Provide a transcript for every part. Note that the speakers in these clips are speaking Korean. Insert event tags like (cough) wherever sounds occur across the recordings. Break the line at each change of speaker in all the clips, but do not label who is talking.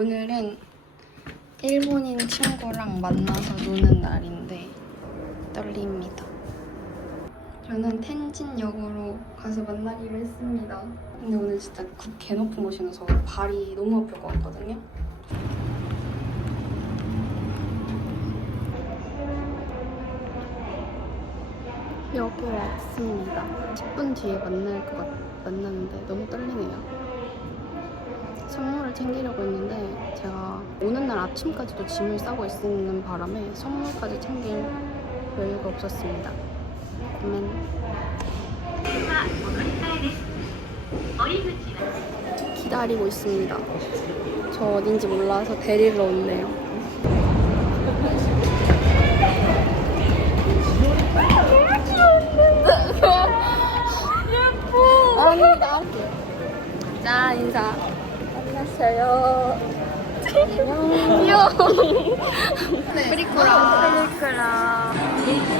오늘은 일본인 친구랑 만나서 노는 날인데 떨립니다. 저는 텐진역으로 가서 만나기로 했습니다. 근데 오늘 진짜 굽 개높은 곳이 나서 발이 너무 아플 것 같거든요. 여기 왔습니다. 10분 뒤에 만날 것 같, 만나는데 너무 떨리네요. 선물을 챙기려고 했는데 제가 오는 날 아침까지도 짐을 싸고 있는 바람에 선물까지 챙길 여유가 없었습니다. 그러면 기다리고 있습니다. 저 어딘지 몰라서 데리러 온대요. 안녕. 귀여워. 프리코라. 프리코라.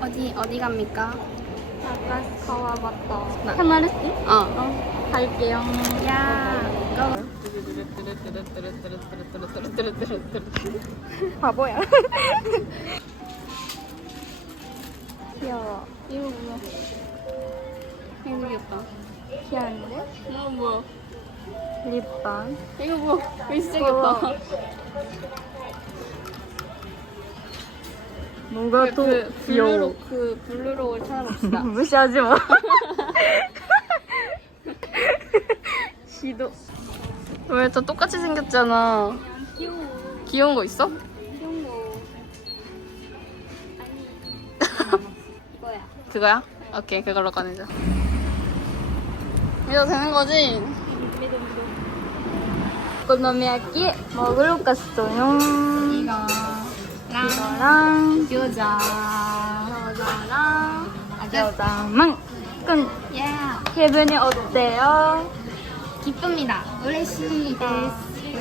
어디 어디 갑니까?
아까 가와봤다
나-
하나랬지?
어.
어 갈게요
야. (laughs)
바보야 (laughs) 귀여워
이거 뭐야? 이거 귀엽다.
귀여운데?
어 뭐야?
립밤
이거 뭐야? 왜 생겼다?
뭔가
또그
귀여워
블루로 그 블루로를 찾아봅시다. (laughs)
무시하지 마 (laughs) 시도
왜 다 똑같이 생겼잖아.
귀여워
귀여운 거 있어?
귀여운 거 이거야 (laughs)
그거야? 오케이 그걸로 꺼내자. 이거 되는 거지?
오코노미야키 먹으러 갔어요
이거랑
이거랑
겨자.
겨자랑
아주
겨자만 끝
예.
기분이 어때요?
기쁩니다. 우레시 데스.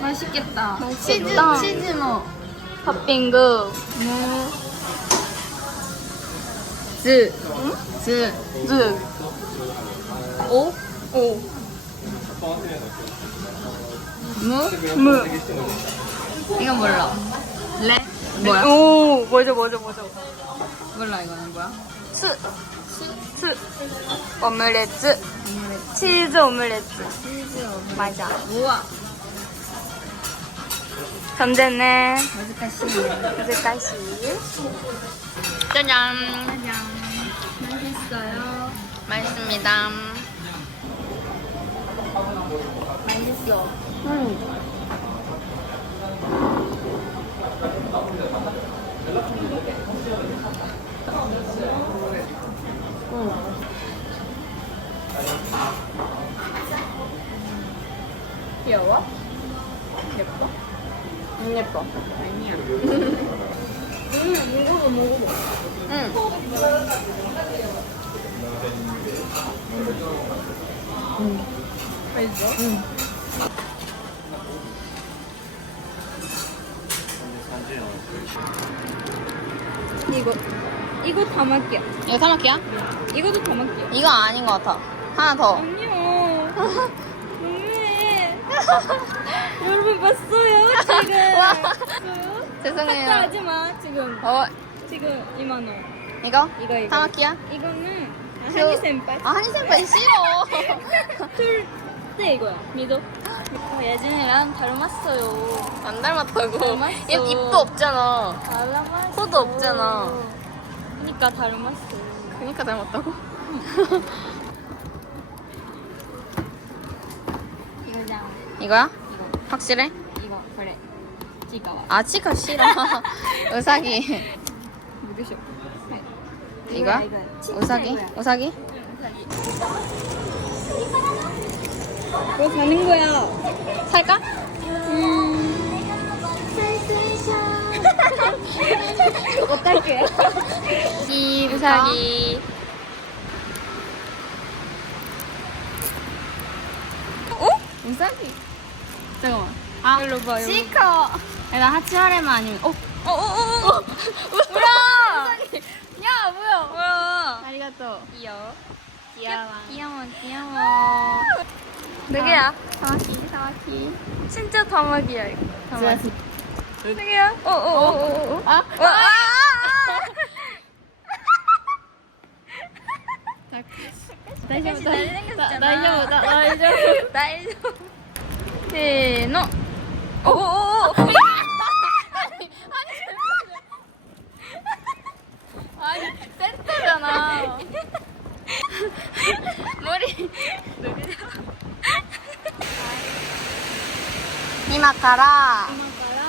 맛있겠다.
맛있겠다.
치즈 치즈 뭐.
팥빙구
무. 즈. 즈.
즈
오. 오. 무.
무.
이건 몰라. 레. 뭐야?
오 뭐죠 뭐죠 뭐죠
몰라 이거는 뭐야?
스. 스. 오믈렛. 치즈 오믈렛.
치즈 오븐.
맞아.
우와.
감자네.
맛있다시.
여기까지.
짜잔. 짜잔. 맛있어요. 맛있습니다. 맛있어.
응.
귀여워? 예뻐?
안 예뻐.
아니야.
응, 먹어봐, 먹어봐.
응. 맛있어?
응. 이거 다막기야.
이거 사마키야?
이것도 다막기야.
이거 아닌 것 같아. 하나 더.
아니요. 너무해. (laughs) 여러분 봤어요, 지금.
와.
봤어요?
죄송해요.
하지 마, 지금.
어,
지금 이만 원.
이거?
이거, 이거.
사마키야?
이거는
그-
한이 센파이.
아, 한이 senpai 싫어. (laughs)
둘, 어때 이거야? 믿어? 어, 예진이랑 닮았어요.
안 닮았다고.
닮았어.
입, 입도 없잖아.
닮았어.
코도 없잖아.
그니까 닮았어.
그니까 닮았다고?
이거잖아.
이거야?
이거.
확실해?
이거 그래. 찍어와.
아, 치카 싫어. (laughs) 우사기.
무드쇼.
이거야? 우사기? 우사기?
뭐 사는 거야?
살까? (laughs)
이 우사기.
어? 우사기? 잠깐만. 아,
일로 봐. 여기.
치카. 야, 나 하치하레만 아니면. 어?
어, 어, 어, 어.
뭐야?
야, 뭐야? 뭐야?
아리가또.
귀여워.
귀여워.
귀여워, 귀여워. 누구야?
사와키, 사와키.
진짜 다막이야, 이거.
사와키.
누구야? 어, 어, 어, 어, 어.
아?
어, 아, 잘생겼잖아.
나, 나 이제 보자. 나 (laughs) 이제 보자.
날 세, 노. 오, 오, 오.
아니, 세트잖아.
머리.
今から
今から、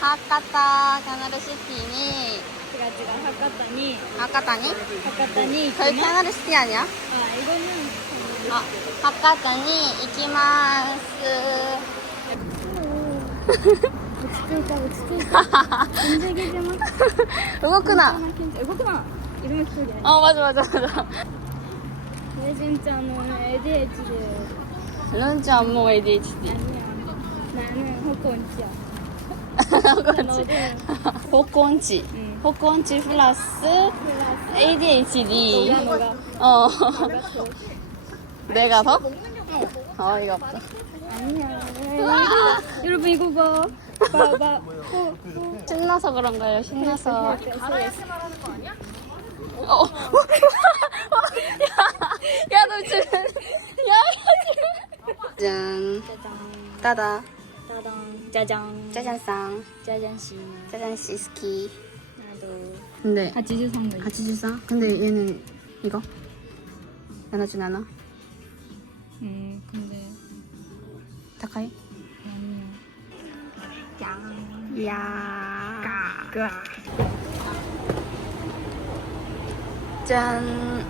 博多キャナルシティに
違う違う、博多に、
博多に
博多に行
저희
きます。
캐나ル시티 아니야?
아, 이거는
あ博多に行きます。
落ち着いた落ち着いた
動くな
動くな色も聞こ
えなあ、まずまず
まずね、じゅ
んちゃんの ADHD
るんちゃんも ADHD な
んなんほこん。
ち
やほこん。ちほこ
んちプラ
ス。
ADHD うん
내가 더? 어이가 없다.
아니야. 여러분 이거 봐. 봐봐. 어, 어.
신나서 그런 거예요, 신나서. 어. 야, 야, 너 지금. 야, 야, 지금. 짠. 따다.
짜잔. 짜잔.
짜잔쌍.
짜잔씨.
짜잔씨 스키.
나도.
근데,
같이 거.
같이 주사? 근데 얘는 이거? 나눠준 하나?
음 근데
다카이?
아니야. 짱.
이야.
까.
짠.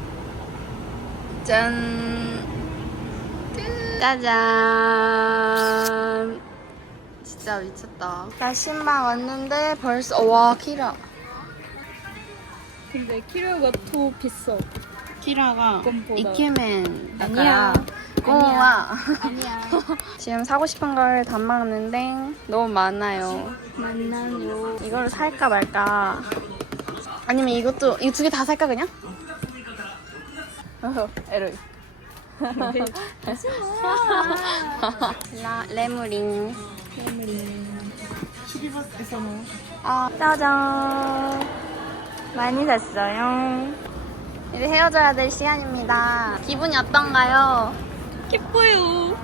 짠. 짜잔. 진짜 미쳤다. 나 신방 왔는데 벌써, 와, 키라.
근데 키로가 더 비싸.
키라가. 이케멘.
아니야.
꼬마.
아니야. (laughs)
지금 사고 싶은 걸 다 먹는데 너무 많아요.
만나요.
이거를 살까 말까. 아니면 이것도 이거 두개 다 살까 그냥? 에르. (laughs) 라 레무링. 아
짜잔. 많이 샀어요.
이제 헤어져야 될 시간입니다. 기분이 어떤가요?
기뻐요.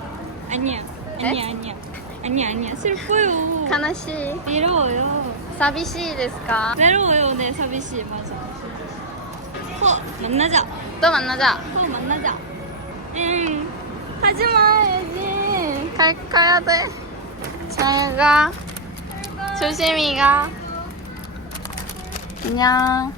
아니야.
네?
아니야, 아니야. 아니야, 아니야. 슬퍼요.
카나시.
외로워요.
사비시 ですか?
외로워요. 네, 사비 씨. 맞아. 어, 만나자.
또 만나자.
어, 만나자. 응. 하지 마, 예진.
갈 가야 돼. 잘 가. 조심히 가. 안녕.